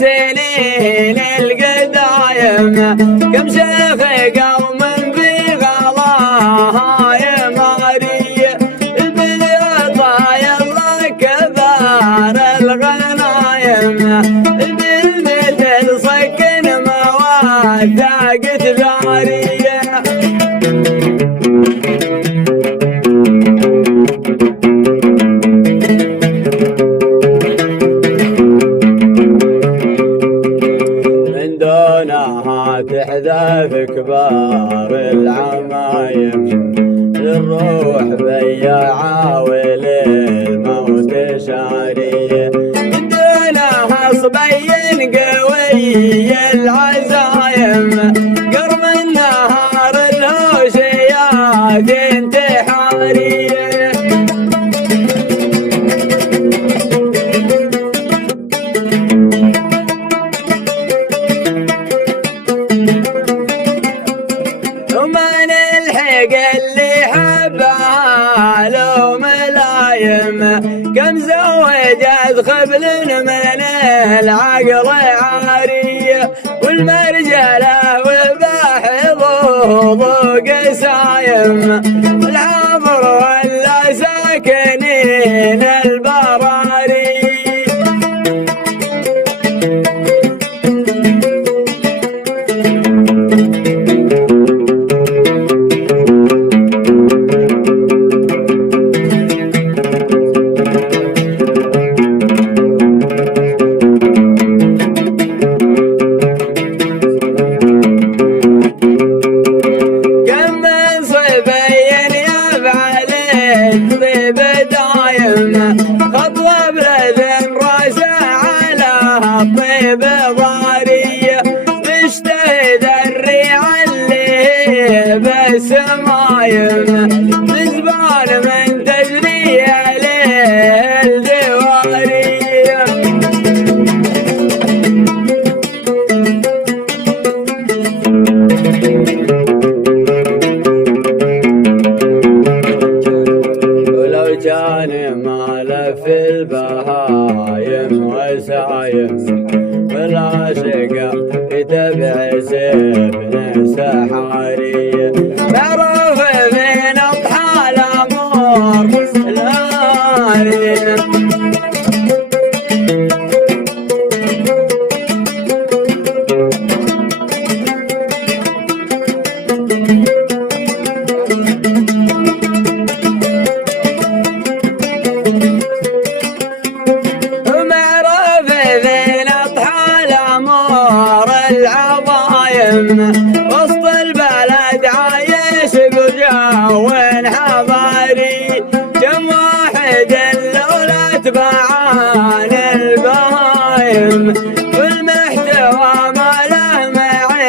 السنين القدايم كم شيخ قوم بغلاها يا ماري بالعطايا الله كبار الغنايم بالمثل سكن مواثاق جاريه تحذف كبار العمايم الروح بياعة وللموت شارية دونها صبي قوي العزايم قرب النهار الهوشيات انتحارية ومن الحق اللي حبها لو ملايم كم زوجت خبل من العقل عارية والمرجلة وباحظ ضوق سايم الحاضر ولا ساكنين البراري خطوة بلذن راسه على الطيب ضارية مجتهد الريع اللي بالسمايم بزبان من تجري عليه الجوارية كان مال في البهايم وسايم والعاشقة يتبع سيف سحارية معروف من أضحى الأمور الهارية وسط البلد عايش بجو حضاري كم واحد لولا تبعان البهايم والمحتوى ما له مع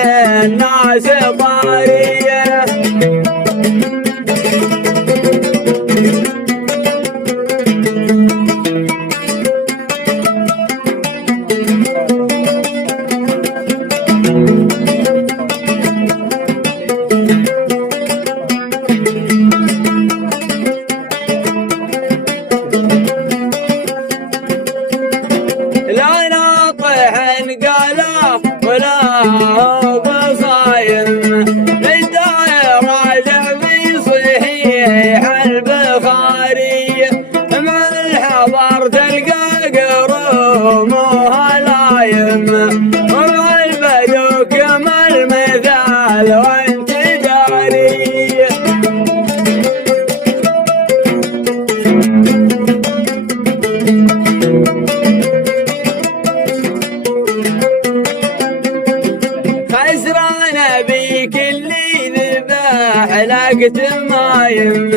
الناس طاريه ولا بصايم للداير راجع في صحيح البخاري مع الحضر تلقى قروم وهلايم ومع البدو كما المثال وانت جاري بكل ذبح لقت مايم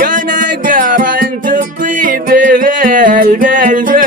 كان قرنت الطيب بالجو